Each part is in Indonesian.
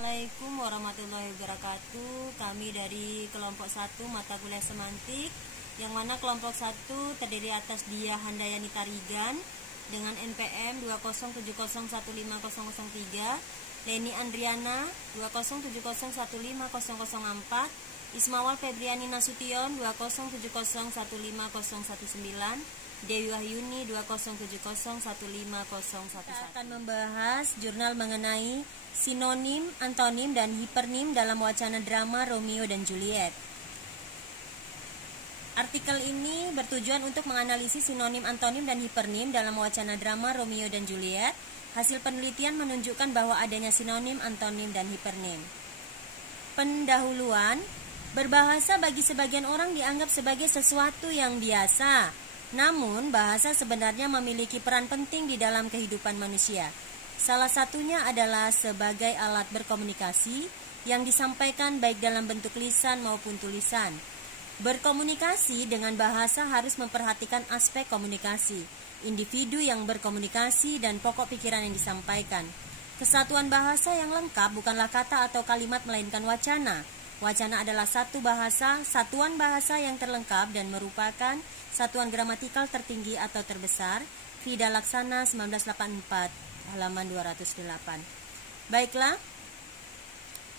Assalamualaikum warahmatullahi wabarakatuh. Kami dari kelompok 1 mata kuliah semantik, yang mana kelompok 1 terdiri atas Dia Handayani Tarigan dengan NPM 207015003, Leni Andriana 207015004, Ismawal Febriani Nasution 207015019, Dewi Wahyuni 207015011. Kita akan membahas jurnal mengenai sinonim, antonim, dan hipernim dalam wacana drama Romeo dan Juliet. Artikel ini bertujuan untuk menganalisis sinonim, antonim, dan hipernim dalam wacana drama Romeo dan Juliet. Hasil penelitian menunjukkan bahwa adanya sinonim, antonim, dan hipernim. Pendahuluan, berbahasa bagi sebagian orang dianggap sebagai sesuatu yang biasa. Namun, bahasa sebenarnya memiliki peran penting di dalam kehidupan manusia. Salah satunya adalah sebagai alat berkomunikasi yang disampaikan baik dalam bentuk lisan maupun tulisan. Berkomunikasi dengan bahasa harus memperhatikan aspek komunikasi, individu yang berkomunikasi, dan pokok pikiran yang disampaikan. Kesatuan bahasa yang lengkap bukanlah kata atau kalimat melainkan wacana. Wacana adalah satuan bahasa yang terlengkap dan merupakan satuan gramatikal tertinggi atau terbesar. Frida Laksana 1984 halaman 208. Baiklah,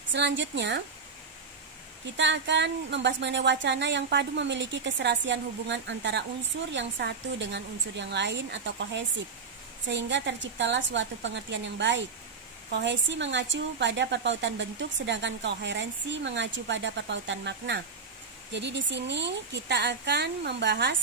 selanjutnya kita akan membahas mengenai wacana yang padu memiliki keserasian hubungan antara unsur yang satu dengan unsur yang lain atau kohesif, sehingga terciptalah suatu pengertian yang baik. Kohesi mengacu pada perpautan bentuk, sedangkan koherensi mengacu pada perpautan makna. Jadi di sini kita akan membahas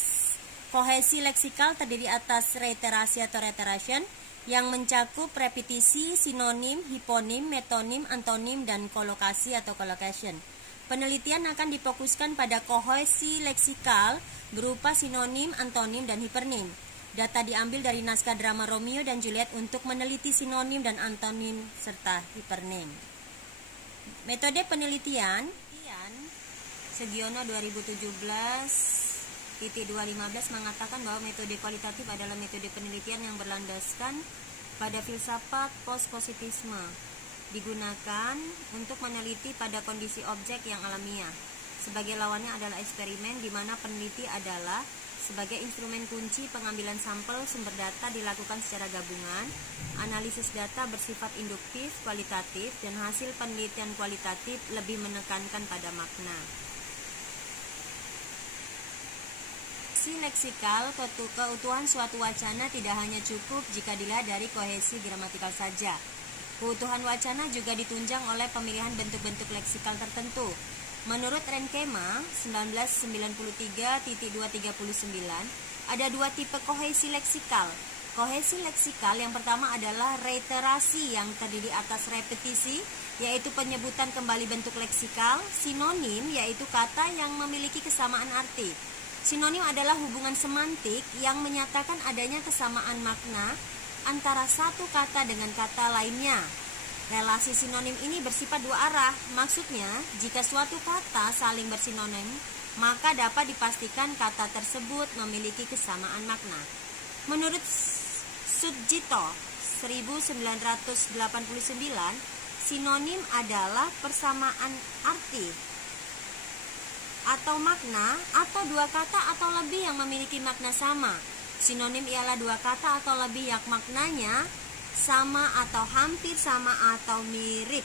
kohesi leksikal terdiri atas reiterasi atau reiteration yang mencakup repetisi, sinonim, hiponim, metonim, antonim, dan kolokasi atau collocation. Penelitian akan difokuskan pada kohesi leksikal berupa sinonim, antonim, dan hipernim. Data diambil dari naskah drama Romeo dan Juliet untuk meneliti sinonim dan antonim serta hipernim. Metode penelitian Segiono 2017.215 mengatakan bahwa metode kualitatif adalah metode penelitian yang berlandaskan pada filsafat post-positisme, digunakan untuk meneliti pada kondisi objek yang alamiah. Sebagai lawannya adalah eksperimen, di mana peneliti adalah sebagai instrumen kunci pengambilan sampel sumber data dilakukan secara gabungan. Analisis data bersifat induktif, kualitatif, dan hasil penelitian kualitatif lebih menekankan pada makna. Kohesi leksikal, keutuhan suatu wacana tidak hanya cukup jika dilihat dari kohesi gramatikal saja. Keutuhan wacana juga ditunjang oleh pemilihan bentuk-bentuk leksikal tertentu. Menurut Renkema 1993.239, ada dua tipe kohesi leksikal. Kohesi leksikal yang pertama adalah reiterasi yang terdiri atas repetisi, yaitu penyebutan kembali bentuk leksikal. Sinonim, yaitu kata yang memiliki kesamaan arti. Sinonim adalah hubungan semantik yang menyatakan adanya kesamaan makna antara satu kata dengan kata lainnya. Relasi sinonim ini bersifat dua arah. Maksudnya, jika suatu kata saling bersinonim, maka dapat dipastikan kata tersebut memiliki kesamaan makna. Menurut Sujito 1989, sinonim adalah persamaan arti atau makna atau dua kata atau lebih yang memiliki makna sama. Sinonim ialah dua kata atau lebih yang maknanya sama atau hampir sama atau mirip.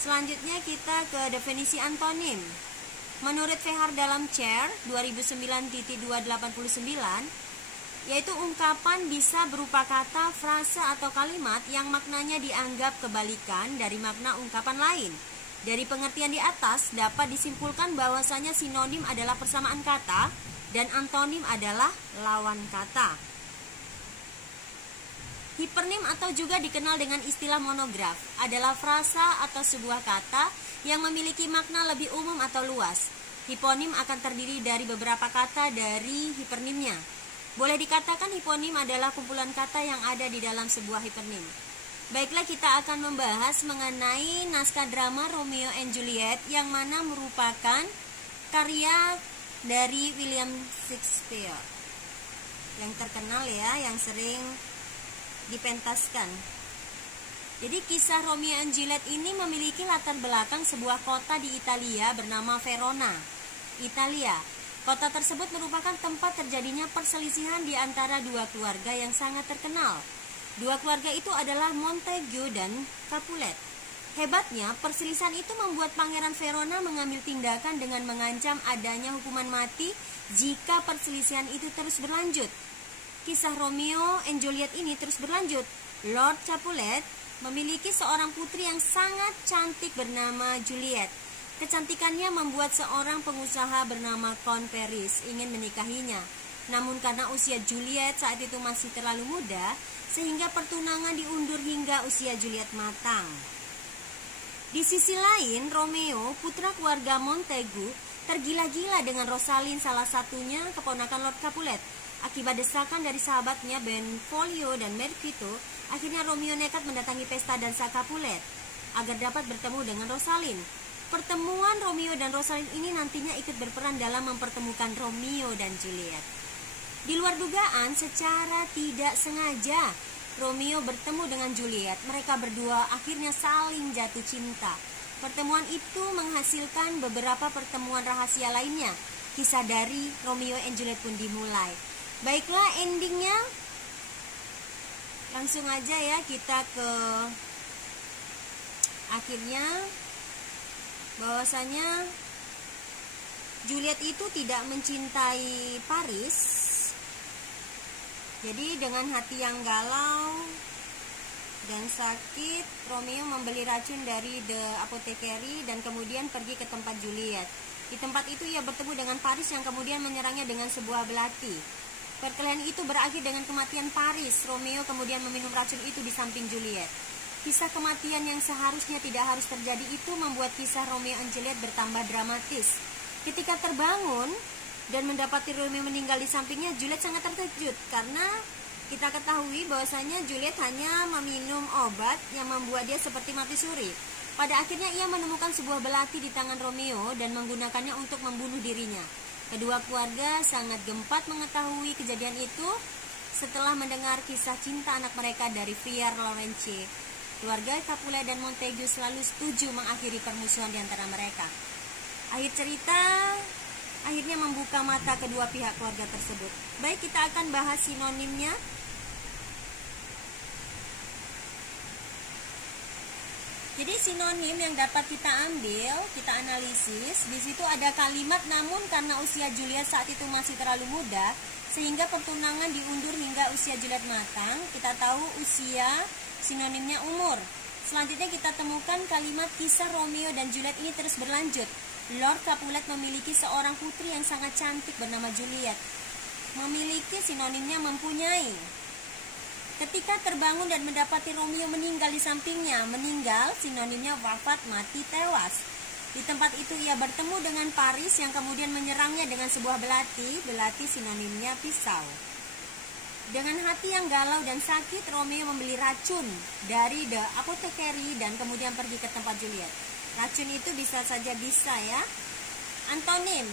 Selanjutnya kita ke definisi antonim. Menurut Vehar dalam Chair 2009.289, yaitu ungkapan bisa berupa kata, frase, atau kalimat yang maknanya dianggap kebalikan dari makna ungkapan lain. Dari pengertian di atas dapat disimpulkan bahwasanya sinonim adalah persamaan kata dan antonim adalah lawan kata. Hipernim atau juga dikenal dengan istilah monograf adalah frasa atau sebuah kata yang memiliki makna lebih umum atau luas. Hiponim akan terdiri dari beberapa kata dari hipernimnya. Boleh dikatakan hiponim adalah kumpulan kata yang ada di dalam sebuah hipernim. Baiklah, kita akan membahas mengenai naskah drama Romeo and Juliet yang mana merupakan karya dari William Shakespeare yang terkenal ya, yang sering dipentaskan. Jadi kisah Romeo and Juliet ini memiliki latar belakang sebuah kota di Italia bernama Verona, Italia. Kota tersebut merupakan tempat terjadinya perselisihan di antara dua keluarga yang sangat terkenal. Dua keluarga itu adalah Montague dan Capulet. Hebatnya, perselisihan itu membuat Pangeran Verona mengambil tindakan dengan mengancam adanya hukuman mati jika perselisihan itu terus berlanjut. Kisah Romeo and Juliet ini terus berlanjut. Lord Capulet memiliki seorang putri yang sangat cantik bernama Juliet. Kecantikannya membuat seorang pengusaha bernama Count Paris ingin menikahinya. Namun karena usia Juliet saat itu masih terlalu muda, sehingga pertunangan diundur hingga usia Juliet matang. Di sisi lain, Romeo, putra keluarga Montague, tergila-gila dengan Rosalind, salah satunya keponakan Lord Capulet. Akibat desakan dari sahabatnya Benvolio dan Mercutio, akhirnya Romeo nekat mendatangi pesta dansa Capulet agar dapat bertemu dengan Rosalind. Pertemuan Romeo dan Rosalind ini nantinya ikut berperan dalam mempertemukan Romeo dan Juliet. Di luar dugaan, secara tidak sengaja, Romeo bertemu dengan Juliet. Mereka berdua akhirnya saling jatuh cinta. Pertemuan itu menghasilkan beberapa pertemuan rahasia lainnya. Kisah dari Romeo and Juliet pun dimulai. Baiklah, endingnya langsung aja ya kita ke akhirnya, bahwasanya Juliet itu tidak mencintai Paris. Jadi dengan hati yang galau dan sakit, Romeo membeli racun dari The Apothecary dan kemudian pergi ke tempat Juliet. Di tempat itu ia bertemu dengan Paris yang kemudian menyerangnya dengan sebuah belati. Perkelahian itu berakhir dengan kematian Paris. Romeo kemudian meminum racun itu di samping Juliet. Kisah kematian yang seharusnya tidak harus terjadi itu membuat kisah Romeo and Juliet bertambah dramatis. Ketika terbangun dan mendapati Romeo meninggal di sampingnya, Juliet sangat terkejut karena kita ketahui bahwasanya Juliet hanya meminum obat yang membuat dia seperti mati suri. Pada akhirnya ia menemukan sebuah belati di tangan Romeo dan menggunakannya untuk membunuh dirinya. Kedua keluarga sangat gempat mengetahui kejadian itu setelah mendengar kisah cinta anak mereka dari Friar Lawrence. Keluarga Capulet dan Montague selalu setuju mengakhiri permusuhan di antara mereka. Akhir cerita akhirnya membuka mata kedua pihak keluarga tersebut. Baik, kita akan bahas sinonimnya. Jadi sinonim yang dapat kita ambil, kita analisis. Di situ ada kalimat namun karena usia Juliet saat itu masih terlalu muda, sehingga pertunangan diundur hingga usia Juliet matang. Kita tahu usia, sinonimnya umur. Selanjutnya kita temukan kalimat kisah Romeo dan Juliet ini terus berlanjut. Lord Capulet memiliki seorang putri yang sangat cantik bernama Juliet. Memiliki sinonimnya mempunyai. Ketika terbangun dan mendapati Romeo meninggal di sampingnya, meninggal sinonimnya wafat, mati, tewas. Di tempat itu ia bertemu dengan Paris yang kemudian menyerangnya dengan sebuah belati. Belati sinonimnya pisau. Dengan hati yang galau dan sakit, Romeo membeli racun dari The Apothecary dan kemudian pergi ke tempat Juliet. Racun itu bisa ya. Antonim.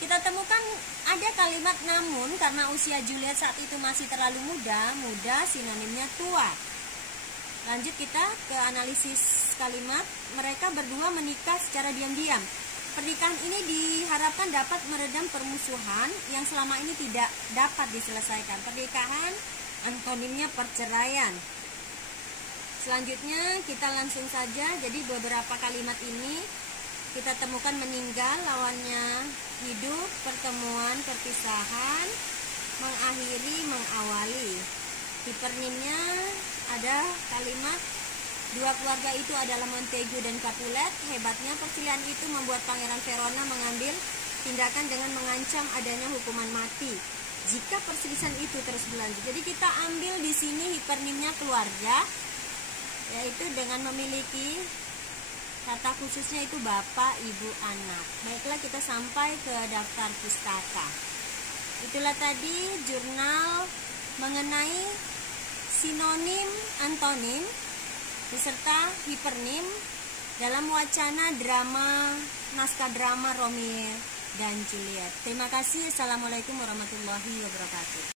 Kita temukan ada kalimat namun karena usia Juliet saat itu masih terlalu muda, sinonimnya tua. Lanjut kita ke analisis kalimat. Mereka berdua menikah secara diam-diam. Pernikahan ini diharapkan dapat meredam permusuhan yang selama ini tidak dapat diselesaikan. Pernikahan antonimnya perceraian. Selanjutnya kita langsung saja. Jadi beberapa kalimat ini kita temukan meninggal, lawannya hidup, pertemuan, perpisahan, mengakhiri, mengawali. Hipernimnya ada kalimat dua keluarga itu adalah Montague dan Capulet. Hebatnya perselisihan itu membuat Pangeran Verona mengambil tindakan dengan mengancam adanya hukuman mati jika perselisihan itu terus berlanjut. Jadi kita ambil di sini hipernimnya keluarga, yaitu dengan memiliki kata khususnya itu bapak, ibu, anak. Baiklah, kita sampai ke daftar pustaka. Itulah tadi jurnal mengenai sinonim, antonim, beserta hipernim dalam wacana drama, naskah drama Romeo dan Juliet. Terima kasih. Assalamualaikum warahmatullahi wabarakatuh.